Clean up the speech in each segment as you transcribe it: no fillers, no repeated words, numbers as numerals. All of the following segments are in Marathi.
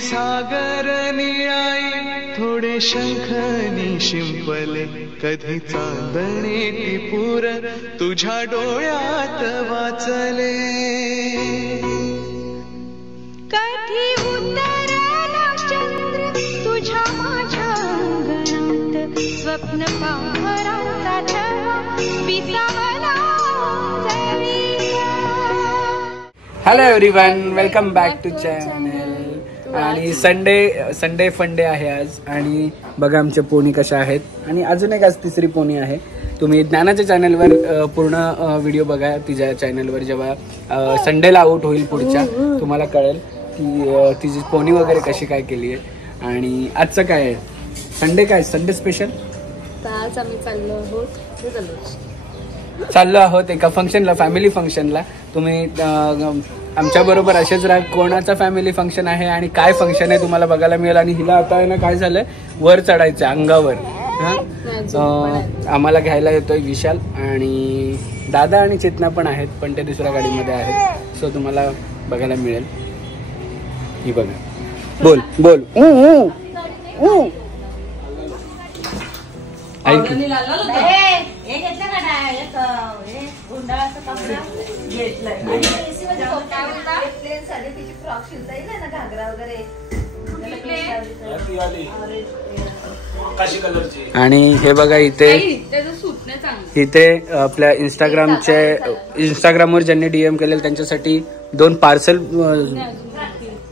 सागर निळाई थोडे शंखनी शिंपले कधी चांदणे ती पूर तुझ्या डोळ्यात वाचले कधी उतरला चंद्र तुझ्या माझ्या अंगणात स्वप्न पांघराचा छळा विसावला hello everyone, welcome back to channel. आणि संडे फंडे आहे आज. आणि बघा आमच्या पोनी कशा आहेत. आणि अजून एक आज तिसरी पोनी आहे. तुम्ही ज्ञानाच्या चॅनलवर पूर्ण व्हिडिओ बघा. तिच्या चॅनलवर जेव्हा संडेला आउट होईल पुढच्या तुम्हाला कळेल की तिची पोनी वगैरे कशी काय केली आहे. आणि आजचं काय आहे, संडे काय, संडे स्पेशल. आज आम्ही चाललो आहोत एका फंक्शनला, फॅमिली फंक्शनला. तुम्ही आमच्या बरोबर असेच राहा. कोणाचा फॅमिली फंक्शन आहे आणि काय फंक्शन आहे तुम्हाला बघायला मिळेल. आणि हिला आता आहे ना काय झालंय, वर चढायचं अंगावर. आम्हाला घ्यायला येतोय विशाल आणि दादा आणि चेतना पण आहेत, पण ते दुसऱ्या गाडीमध्ये आहेत. सो तुम्हाला बघायला मिळेल. ही बघा, बोल बोल ऐक. आणि हे बघा इथे आपल्या इंस्टाग्रामवर ज्यांनी DM केलेलं त्यांच्यासाठी 2 पार्सल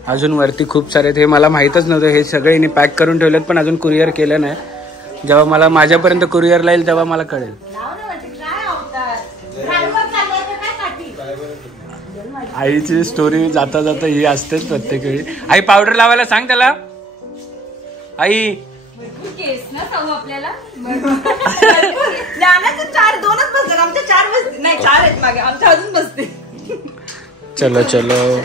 अजून वरती खूप सारे. हे मला माहीतच नव्हतं. हे सगळे हिने पॅक करून ठेवलेत पण अजून कुरिअर केलं नाही. जेव्हा मला माझ्यापर्यंत कुरिअरला येईल तेव्हा मला कळेल. आईची स्टोरी जाता जाता ही असतेच प्रत्येक वेळी. आई पावडर लावायला सांग त्याला. आई चलो चलो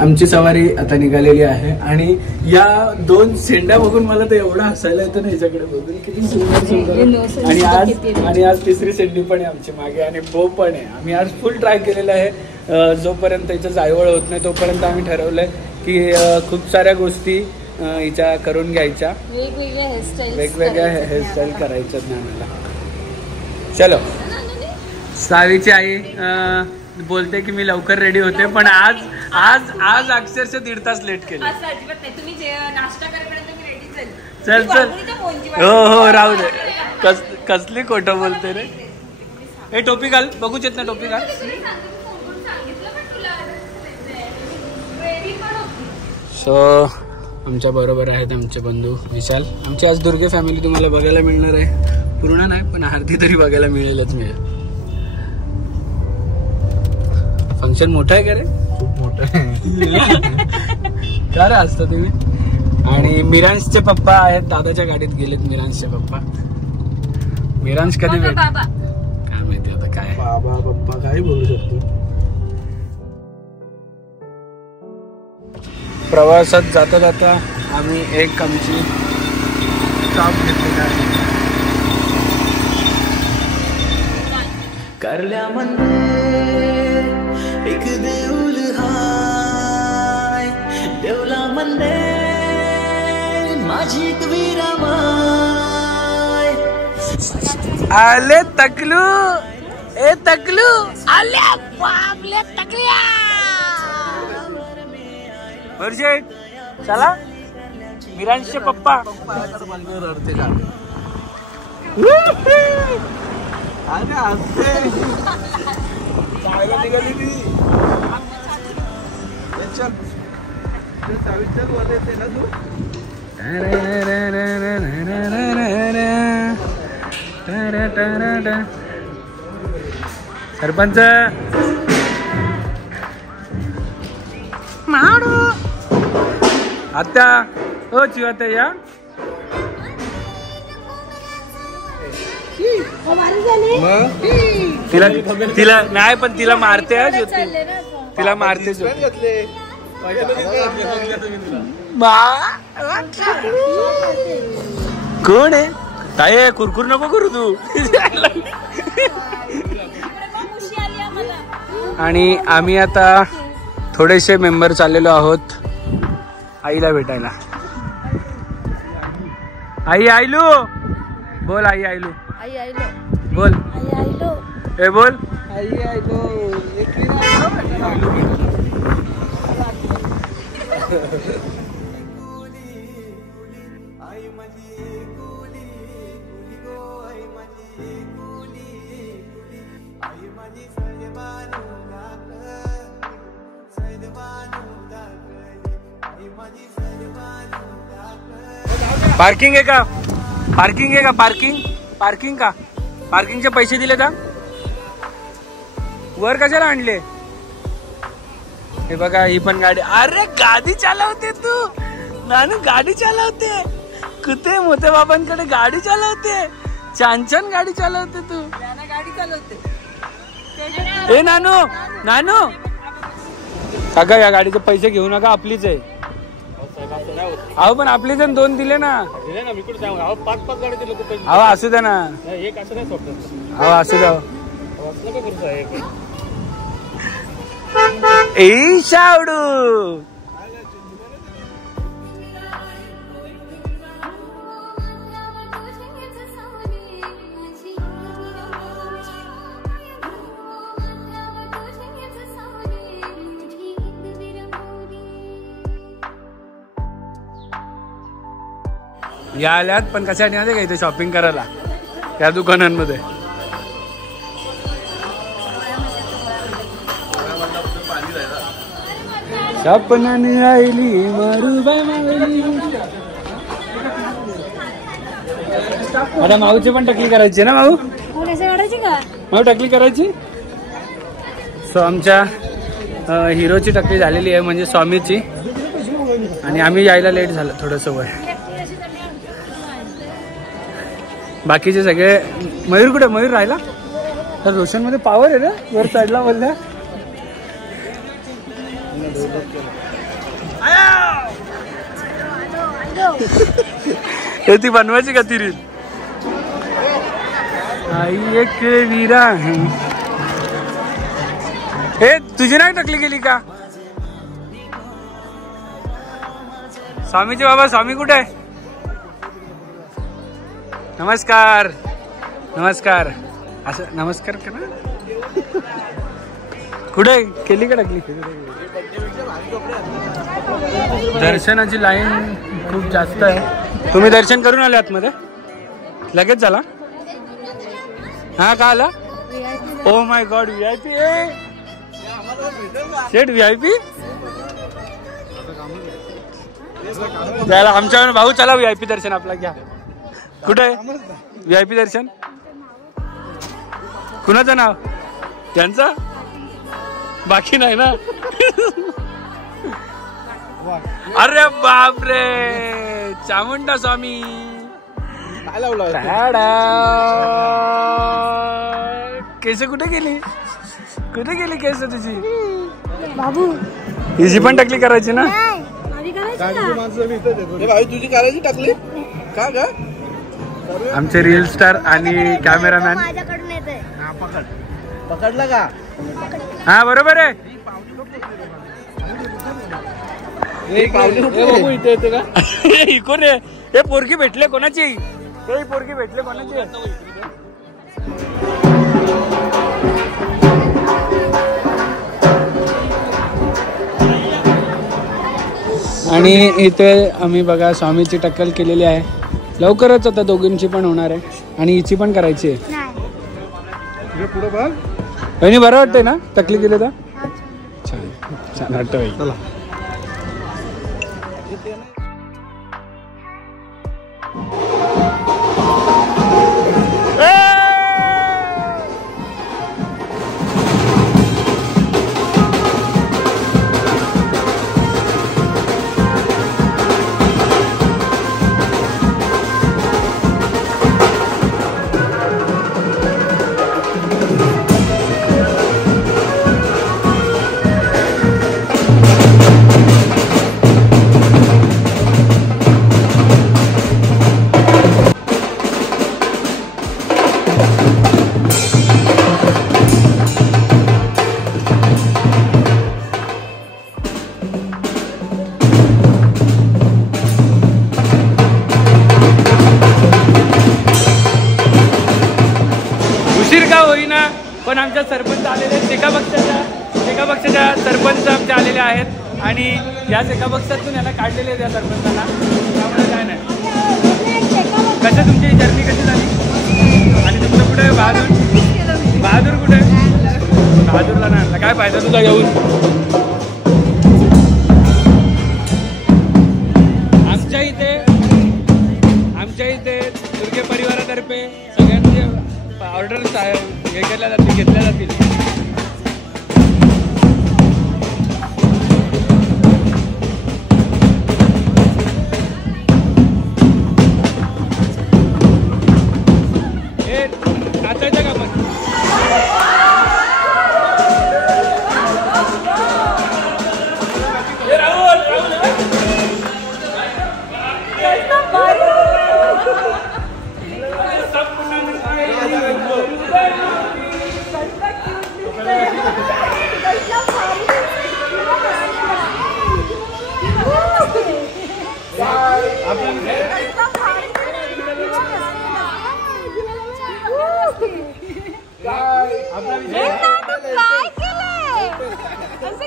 आमची सवारी आता निघालेली आहे. आणि या 2 सेंड्या बघून मला तर एवढा हसायला येतं ना याच्याकडे बघून. किती सुंदर सुंदर. आणि आज तिसरी सेंडी पण आहे आमची मागे आणि बो पण आहे. आम्ही आज फुल ट्राय केलेला आहे. जोपर्यंत हिचं जायवळ होत नाही तोपर्यंत आम्ही ठरवलंय की खूप साऱ्या गोष्टी हिच्या करून घ्यायच्या, वेगवेगळ्या हेअरस्टाईल करायच्या आम्हाला. चलो. सावीची आई बोलते की मी लवकर रेडी होते पण आज आज आज अक्षरशः 1.5 तास लेट केलं. चल चल. हो राहू दे. कसली खोटं बोलते रे. हे टोपी घाल बघूच येत ना. टोपी घाल. सो आमच्या बरोबर आहेत आमचे बंधू विशाल. आमची आज दुर्गे फॅमिली तुम्हाला बघायला मिळणार आहे. पूर्ण नाही पण अर्धी तरी बघायला मिळेलच. फंक्शन मोठं आहे का रे. खूप मोठं आहे. काय असतं तुम्ही. आणि मिरांशचे पप्पा आहेत, दादाच्या गाडीत गेलेत मिरांशचे पप्पा. मिरांश कधी भेट काय माहिती आता काय. बाबा पप्पा काय बोलू शकतो. प्रवासात जाता जाता आम्ही एक आमची स्टॉप घेतलेला आहे. कारल्यामध्ये एक देऊळ हाय, देवलामध्ये माझी विरामाय. आले तकलू, ए तकलू आले बाबले तकलिया. वर्षे चला. मिरांशचे पप्पा निघाली ती. ना तू. सरपंच आत्या. हो चिवात्या या. तिला नाही पण तिला मारते. तिला मारते. कोण आहे काय. कुरकुर नको करू तू. आणि आम्ही आता थोडेसे मेंबर चाललेलो आहोत आईला भेटायला. आई आईलू बोल, आई आईलू, आई आईलो बोल, आई आईलो ए बोल. आई आईलो पार्किंग आहे का? पार्किंग आहे का? पार्किंग पार्किंग का? पार्किंगचे पैसे दिले का? वर कशाला आणले? हे बघा ही पण गाडी. अरे गाडी चालवते तू नानू, गाडी चालवते. कुठे मोठ्या बाबांकडे गाडी चालवते, छान छान गाडी चालवते तू. गाडी चालवते. ए नानू, नानू काका या गाडीचे पैसे घेऊ नका, आपलीच आहे. अहो पण आपलीच आहे, 2 दिले ना. पाच गाडी दिले. अहो असू द्या ना, एक असं नाही स्वप्न. अहो असू द्या. नका करू साहेब. ए शावडू या आल्यात, पण कशासाठी माहिती का? इथे शॉपिंग करायला या दुकानांमध्ये. सपनाने आईली मारूबाई मावली. आता माऊची पण टकली करायची ना माऊ? काढायची का? माऊ टकली करायची. सो आमच्या हिरोची टकली झालेली आहे, म्हणजे स्वामीची. आणि आम्ही यायला लेट झालं थोडंसं वर. बाकीचे सगळे. मयूर कुठे? मयूर राहिला तर रोशन मध्ये पावर आहे ना वर चढला बोलल्या. हे ती बनवायची का ती रील? आई एक वीरा. हे तुझी नाही टकली गेली का? स्वामीचे बाबा, स्वामी कुठे आहे? नमस्कार नमस्कार. असं नमस्कार करा. कुठे केली का टकली? दर्शनाची लाईन खूप जास्त आहे. तुम्ही दर्शन करून आले आतमध्ये? लगेच झाला? हा का आला? Oh my God, VIP set VIP. त्याला आमच्या भाऊ चला VIP दर्शन आपला घ्या. कुठे आहे VIP दर्शन? कुणाचं नाव? त्यांचा? बाकी नाही ना? अरे बापरे, चामुंडा स्वामी. केस कुठे गेली? कुठे गेली केस तुझी? बाबू हिची पण टकली करायची ना? तुझी करायची टाकली का ग? आमचे रील स्टार आणि कॅमेरामॅन. पकडला का? हा बरोबर आहे. इथे येते का? कोण आहे? हे पोरगी भेटले कोणाची? हे पोरगी भेटले कोणाची? आणि इथे आम्ही बघा स्वामीची टक्कल केलेली आहे. लवकरच आता दोघींची पण होणार आहे आणि हिची पण करायची आहे. बहिणी बरं वाटतंय ना टकली केली तर? छान छान वाटतं. आमच्या सरपंच आलेले आहेत, एका पक्षाच्या सरपंच आमचे आलेले आहेत आणि याच एका पक्षातून याला काढलेले आहेत या सरपंचांना. त्यामुळे काय नाही. कसं तुमची जर्नी कशी झाली आणि तुमचं कुठे बहादूर कुठे? बहादूरला नाही आणला, काय फायदा तुझा येऊन? आमच्या इथे दुर्गे परिवारातर्फे सगळ्यांचे ऑर्डर हे केल्या जातील, घेतल्या जातील. हे नाचायचं का पण?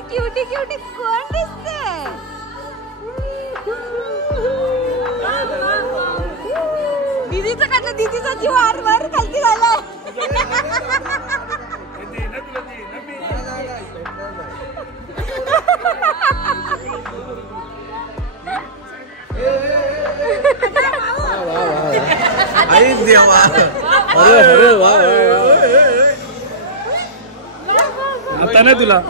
क्यूटी क्यूटी कोण दिसते? दीदीचं काय? दीदीचा जीव आरवर खालती झाला. देवा. अरे वा. आता नाही तुला.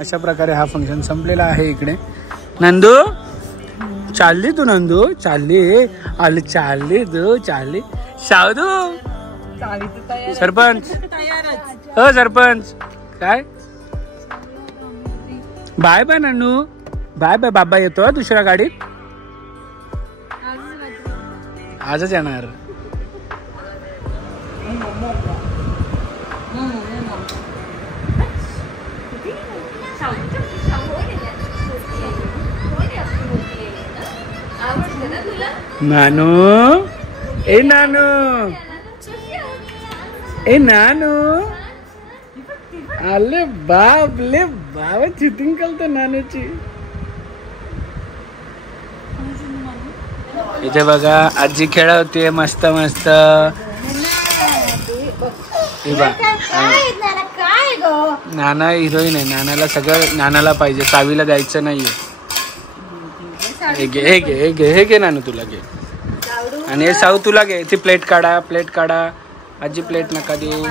अशा प्रकारे हा फंक्शन संपलेला आहे. इकडे नंदू चालली, तू नंदू चालली, आली चालली, तू चालली. शावदू सरपंच, हो सरपंच, काय bye bye Nandu, bye bye. बाबा येतो दुसऱ्या गाडीत, आजच येणार. नानू, ए नानू, ए नानू, आले बाप ले बाबा, चिटिंग करतो नानूची. इथे बघा आजी खेळवते मस्त मस्त. नाना हिरोईन आहे, नानाला सगळं नानाला पाहिजे, सावीला द्यायचं नाहीये. हे घे नानू, तुला घे. आणि हे साऊ तुला घे. ती प्लेट काढा. आजी प्लेट नका देऊ.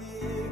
मी